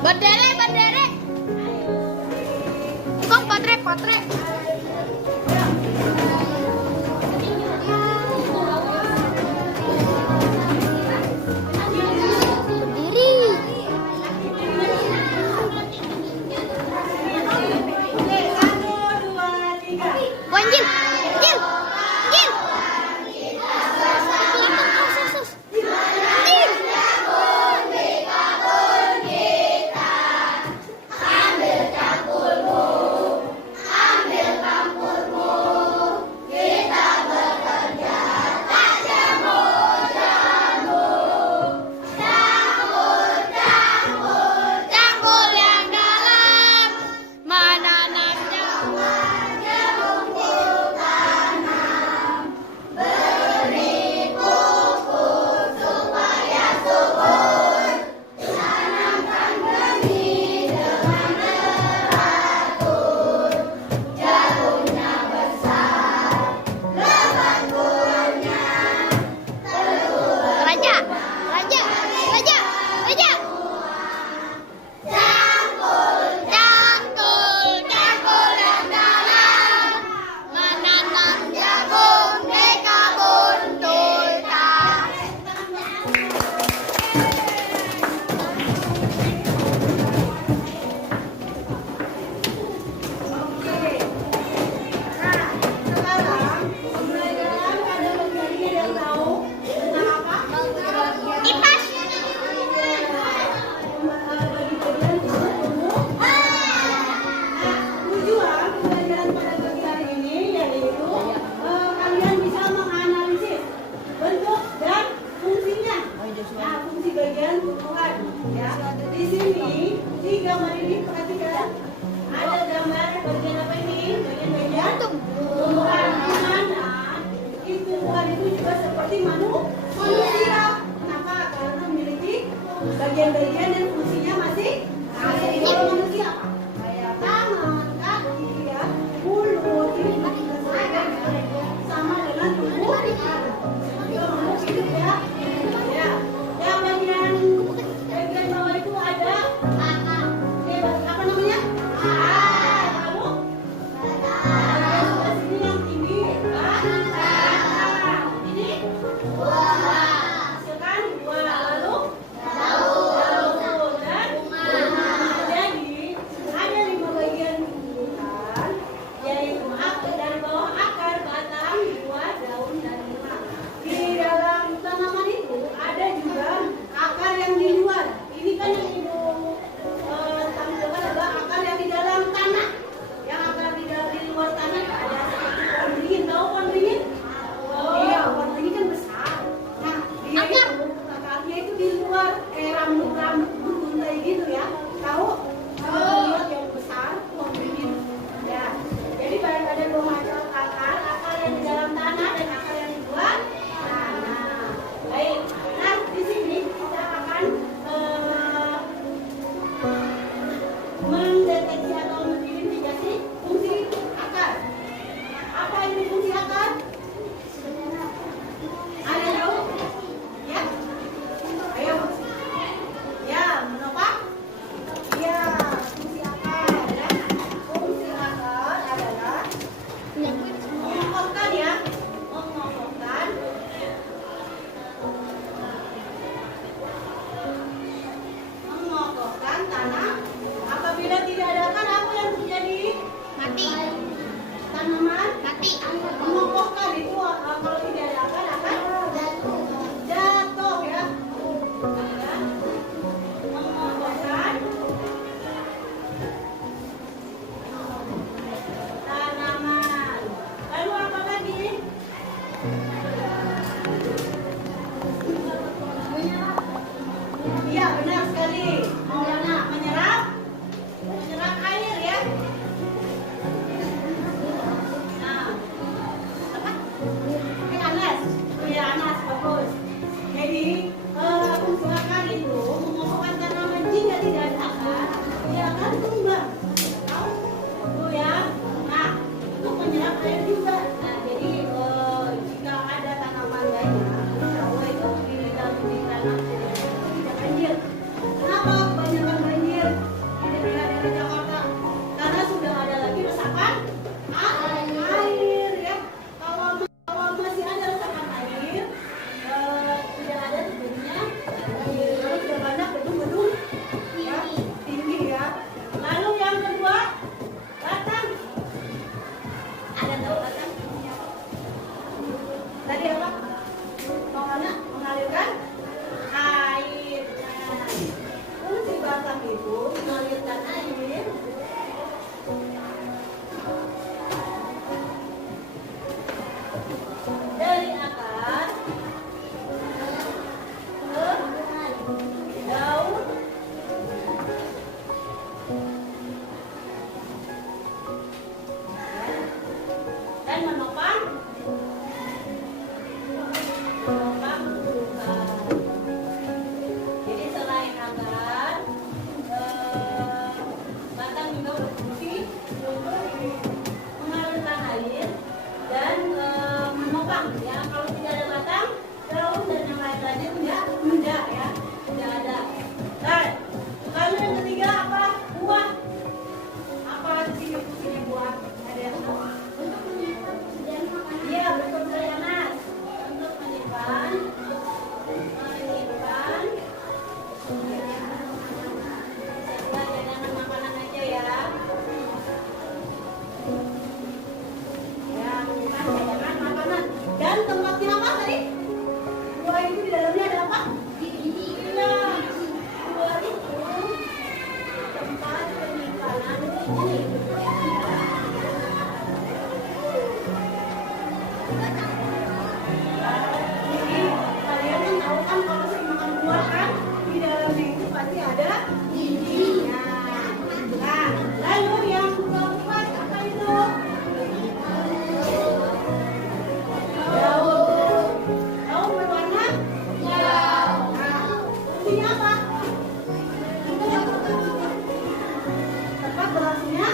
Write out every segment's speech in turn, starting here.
Berdiri. Kong potret. bagian-bagian dan fungsinya masih kalau manusia apa? Kayak tangan, kaki, ya, mulut, ini sama dengan tubuh. Kalau makhluk hidup ya. Ya, yang bagian bawah itu ada apa namanya? Lalu bagian sebelah sini yang tinggi, ini. Hasilkan dua, lalu itu mengalirkan air dari akar ke daun dan menopang tumbuhan. Jadi selain akar, batang juga berfungsi untuk mengalirkan air dan menopang. Ya, kalau tidak ada batang, daun dan yang lain-lainnya tidak ya, tidak ada. Dan lalu yang ketiga apa? Buah. Apa di sini fungsinya buah? Ada yang tahu? Untuk menyimpan dan makan. Iya, betul sekali Mas. Untuk menyimpan. Jangan makanan aja ya. Ya, jangan makanan. Dan tempatnya apa tadi? Buah itu di dalamnya ada apa? Iya. Buah itu tempat penyimpanan biji. Jadi kalian kan tahu kan kalau sering makan buah kan di dalamnya itu pasti ada bijinya. Nah, lalu yang keempat apa itu? Daun. Daun berwarna hijau. Nah, fungsinya apa? Tempat berlangsungnya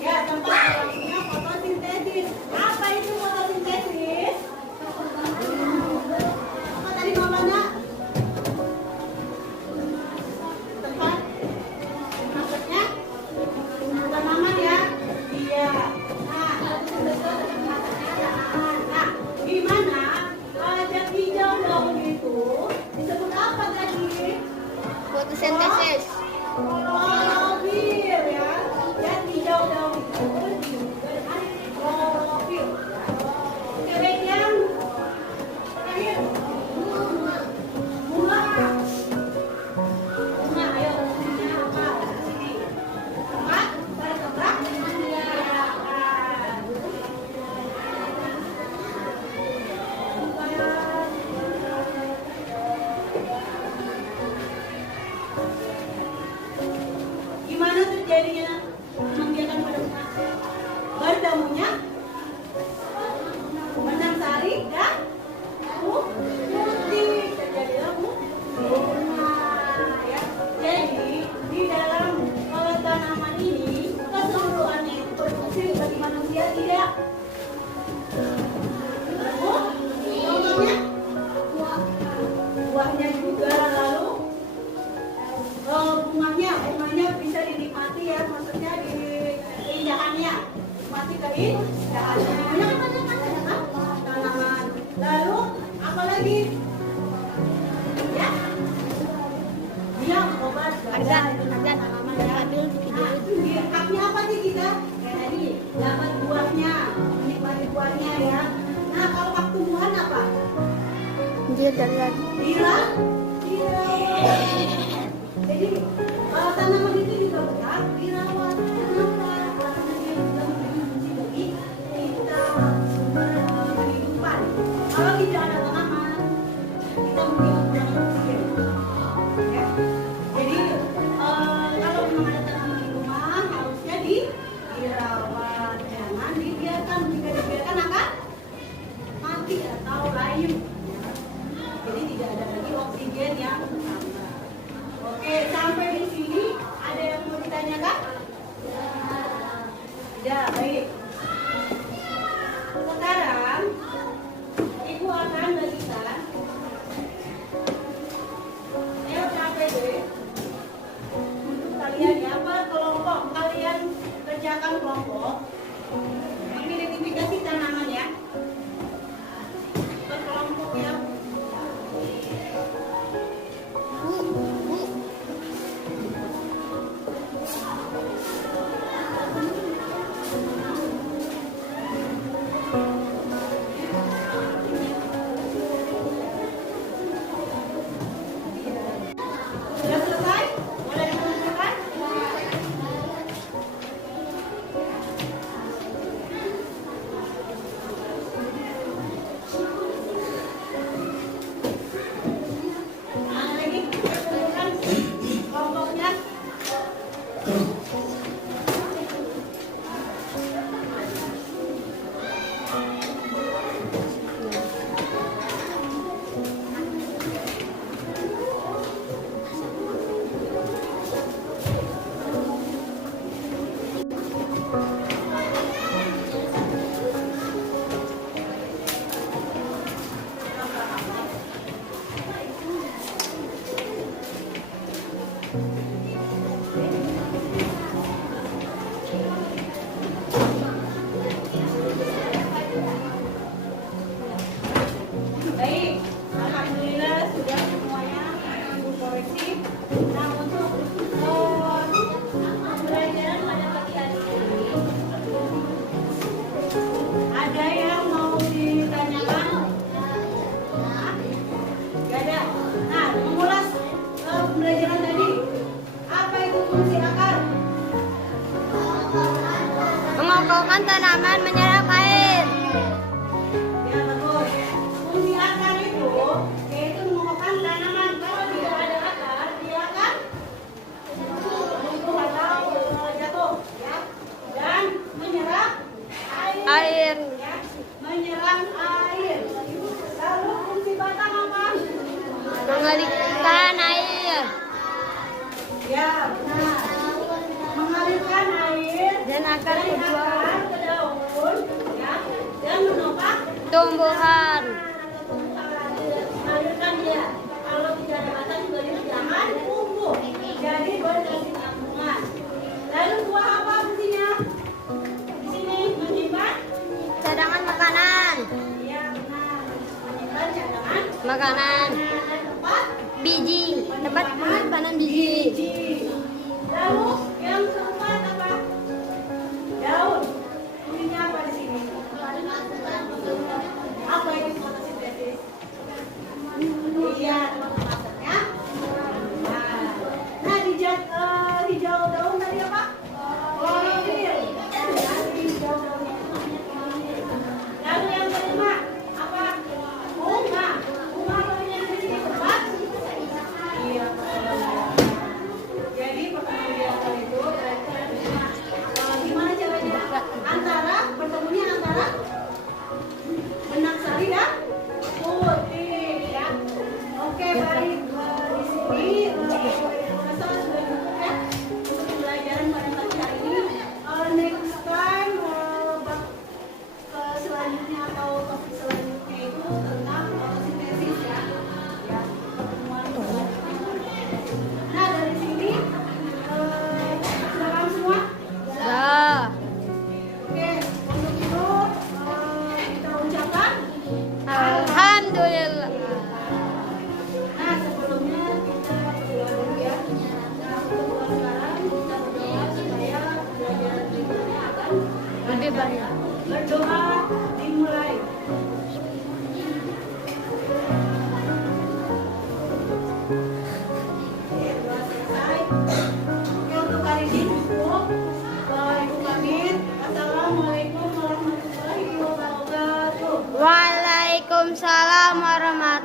ya, tempat berlangsungnya fotosintesis. Apa itu fotosintesis? Apa tadi namanya? Tempat maksudnya tanaman ya? Iya. Nah, nah, gimana pajak hijau daun itu disebut apa tadi? Fotosintesis. Klorofil ya. Dan hijau daun itu disebut dengan klorofil. Oke, baik yang terakhir. Bunga. Bunga, ayo fungsinya apa? Sini. Tempat berkembang biakan. Gimana terjadinya membiarkan pada bunga? Bertemunya benang sari dan putih, terjadilah bunga ya. Jadi di dalam tanaman ini keseluruhannya itu berfungsi bagi manusia tidak? Contohnya buahnya juga, lalu bunganya bisa dinikmati ya, maksudnya di keindahannya, nikmati keindahannya. Namanya kan tanaman. Lalu apa lagi? Ya, dia obat Agak tanaman ya. Nah, haknya apa sih kita? Kayak tadi dapat buahnya, menikmati buahnya ya. Nah, kalau hak tumbuhan apa? Dia jalan. Dirawat. Jadi tanaman itu juga berhak dirawat. Kenapa? Karena dia juga memberi fungsi bagi kita, sumber kehidupan. Kalau tidak ada tanaman, kita mungkin kurang oksigen. Ya. Jadi kalau memang ada tanaman di rumah, harusnya dirawat. Jangan dibiarkan. Jika dibiarkan akan mati atau layu. Jadi tidak ada lagi oksigen yang tambah. Oke, sampai di sini ada yang mau ditanyakan? Tidak, baik. Sekarang Ibu akan bagikan Mengalirkan air Ya, benar. Mengalirkan air dan akan dari akar ke daun, ya, dan menopang tumbuhan. mengalirkan dia. Kalau tidak ada kata juga dia jangan tumbuh. Jadi berdasarkan lingkungan. Lalu buah apa fungsinya? Di sini menyimpan Cadangan makanan. ya benar. Menyimpan cadangan Makanan. dan tempat Biji. Tempat penyimpanan biji. biji. Lalu yang keempat apa? Daun. Fungsinya apa di sini? Apa itu fotosintesis? Iya, maksudnya. Nah, hijau daun tadi apa? Klorofil. Ya, hijau daunnya itu namanya klorofil. Lalu yang kelima apa? Bunga. Bunga apa yang di sini tempat? Iya. Jadi pertemuan di awal itu berarti ada bunga. Gimana caranya? Pertemuannya antara benang sari dan putih ya. Oke, baik. Di sini rasa sudah cukup ya untuk pembelajaran pada pagi hari ini. Next time selanjutnya atau topik selanjutnya itu tentang fotosintesis ya. Ya, pertemuan. Nah, dari sini sudah paham semua? Ya. Oke, untuk itu kita ucapkan Alhamdulillah. nah, sebelumnya kita berdoa dulu ya. Nah, untuk sekarang kita berdoa supaya pelajaran berikutnya akan Lebih banyak. berdoa dimulai. Oke, doa selesai. Oke, untuk hari ini cukup. Ibu pamit. Assalamualaikum warahmatullahi wabarakatuh. Waalaikumsalam warahmatullahi